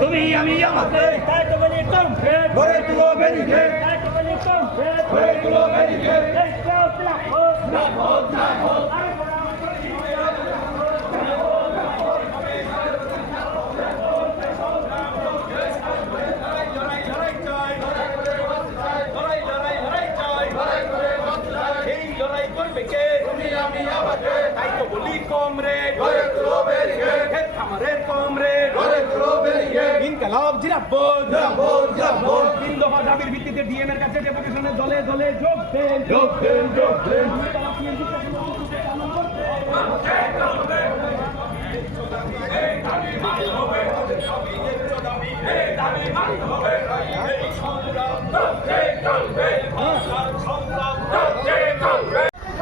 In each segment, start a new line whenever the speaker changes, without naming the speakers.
তুমি আমি আমাকে ভরে তুলো
বেরিকে
ভরে তুলো
বেরিকে ইনকালাব জিরাব্বদ তিন দফা দাবির ভিত্তিতে ডিএম এর কাছে ডেপুটেশনে দলে দলে যোগ দেন।
যোগ দেন যোগ দেন
স্টেশনটি অবিলম্বে চালু করতে হবে
করতে হবে করতে হবে
সিএনজি স্টেশনটি অবিলম্বে চালু করতে হবে
তাই তো বলি কমপ্লিট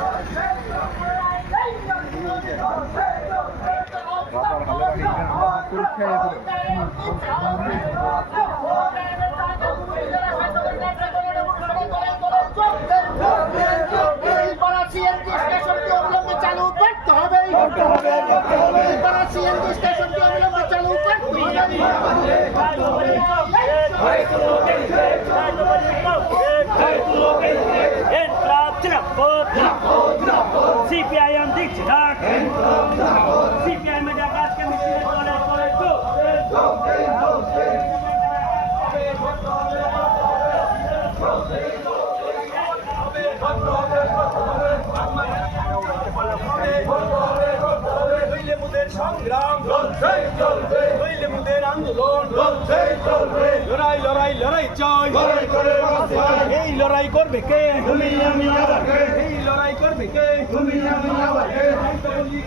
গড়ে তুলো ব্যারিকেড
তাই তো বলি কমপ্লিট
গড়ে তুলো ব্যারিকেড
ইনকলাব জিরাপদ
জিন্দাবাদ
সিপিআইএম দিচ্ছে ডাক সিপিআইএম এর ডাক আজকে মিছিলে দলে দলে যোগ দেন
যোগ দেন যোগ দেন
হইলে মুদের সংগ্রাম
চলছেই চলবে।
হইলে মুদের আন্দোলন
চলছেই চলবে।
লড়াই লড়াই লড়াই চাই।
লড়াই করে
এই লড়াই করবে কে?
তুমি আমি আমাকে
এই লড়াই করবে কে?
তুমি আমি আমাকে
তো বলি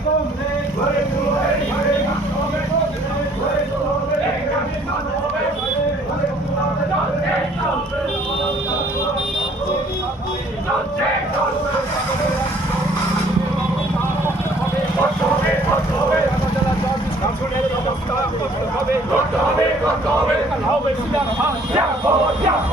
করতে হবে করতে হবে
হবে সিলার
যাব যাব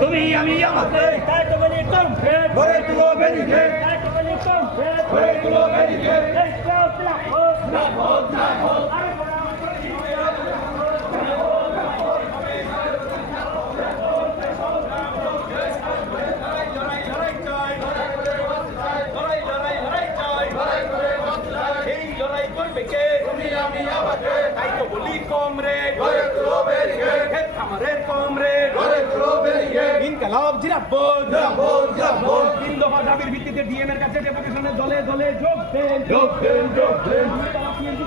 তুমি আমি আমাকে গড়ে তুলো ব্যারিকেড গড়ে তুলো ব্যারিকেড
এই লড়াই করবে কে তুমি আমি আমাকে তাই তো বলি কমরেড
গড়ে তুলো ব্যারিকেড
ইনকালাব জিরাব্বদ
জিন্দাবাদ জিন্দাবাদ
তিন দফা দাবির ভিত্তিতে ডিএম এর কাছে ডেপুটেশনে দলে দলে যোগ দেন
যোগ দেন যোগ দেন
সিএনজি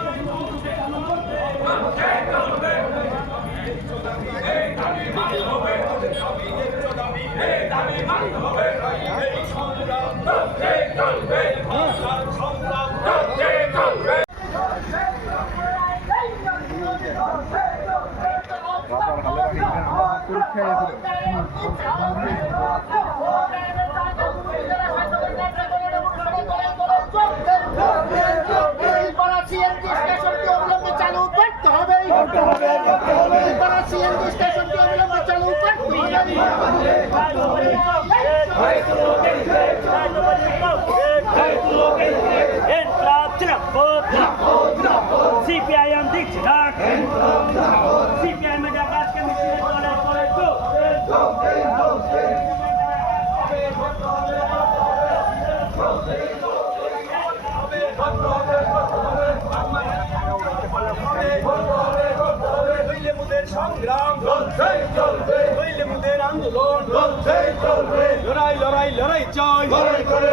অবিলম্বে চালু করতে হবে স্টেশনটি অবিলম্বে চালু করতে হবে
গড়ে তুলো ব্যারিকেড গড়ে তুলো ব্যারিকেড
সিপিআইএম দিচ্ছে ডাক সিপিআইএম এর ডাক আজকে মিছিলে দলে দলে যোগ দেন
যোগ দেন যোগ দেন
হইলে মুদের সংগ্রাম
চলছেই চলবে।
হইলে মুদের আন্দোলন।
চলছে চলবে।
লড়াই লড়াই লড়াই চল
লড়াই করে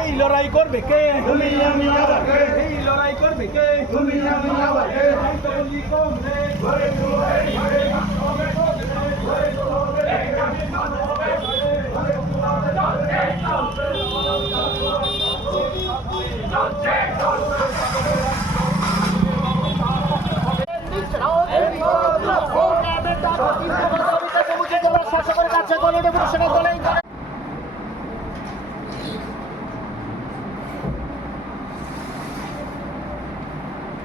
এই লড়াই করবে কে?
তুমি আমি আমাকে
এই লড়াই করবে কে?
তুমি আমি আমাকে
তলি কমবে
ঘরে তুলে ঘরে।
শাসকের কাছে গণডেপুটেশনের দলে